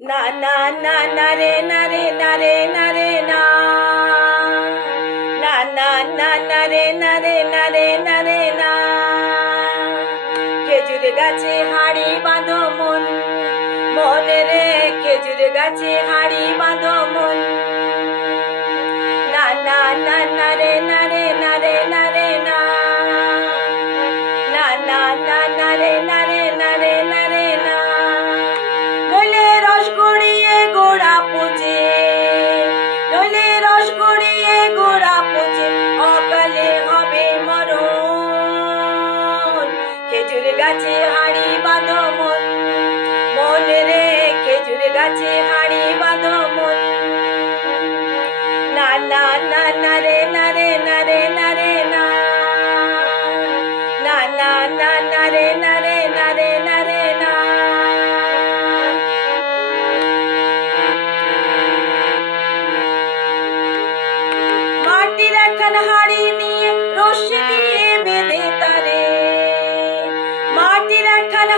না না না না রে না রে না রে না রে না না না না রে না রে না রে না রে না খেজুর গাছে হাড়ি বাঁধো মন মনে রে খেজুর গাছে হাড়ি বাঁধো মন না না না না রে না রে না রে না রে না না না না না রে না গাছে হাড়ি বাঁধো মন। মন রে খেজুর গাছে হাড়ি বাঁধো মন। না না না না রে না রে না রে না রে, না। না না না না রে না রে না রে না রে, না। মাটির একখান হাড়ি নিয়ে রশ্মি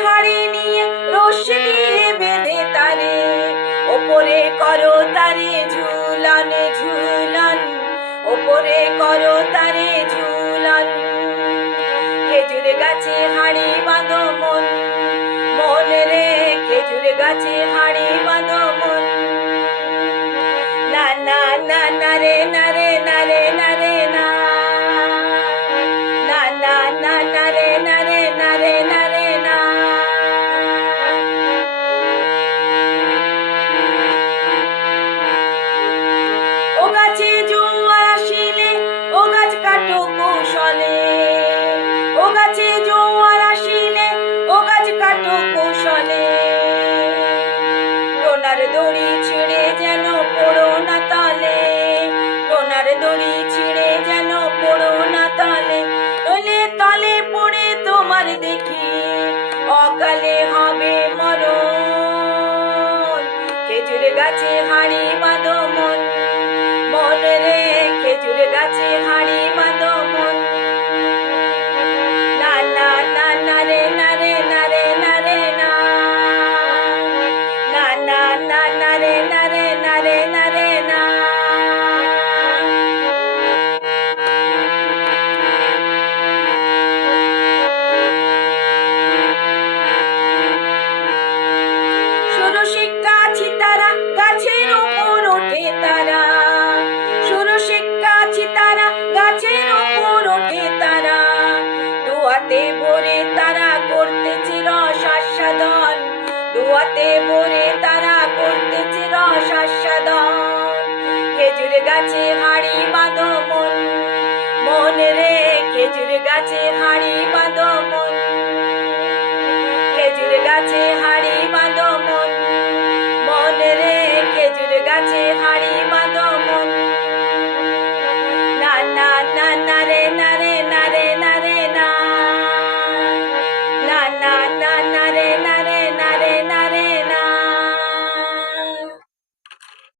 হাড়ি নিয়ে রশ্মি দিয়ে বেঁধে তারে, ওপরে করো তারে ঝুলান ঝুলান, ওপরে করো তারে ঝুলান। খেজুর গাছে হাড়ি বাঁধো মন মন রে খেজুর গাছে হাড়ি বাঁধো মন। না না না রে না রে না রে কৌশলে ও গাছে জোয়ার আসিলে, ও গাছ কাটো কৌশলে। টোনার দড়ি ছিঁড়ে যেন পড়ো না তলে। টোনার দড়ি ছিঁড়ে যেন পড়ো না তলে। নইলে তলে পড়ে তোমার দেখি, অকালে হবে মরণ। খেজুর গাছে হাড়ি বাঁধো মন মন রে, খেজুর গাছে হাড়ি বাঁধো পথে মরে তারা করতেছে রস আস্বাদন খেজুর গাছে হাড়ি বাঁধো মন মন রে খেজুর গাছে হাড়ি বাঁধো মন। খেজুর গাছে হাড়ি বাঁধো মন মন রে খেজুর গাছে হাড়ি বাঁধো মন। না নারে নারে নারে না রে না না না না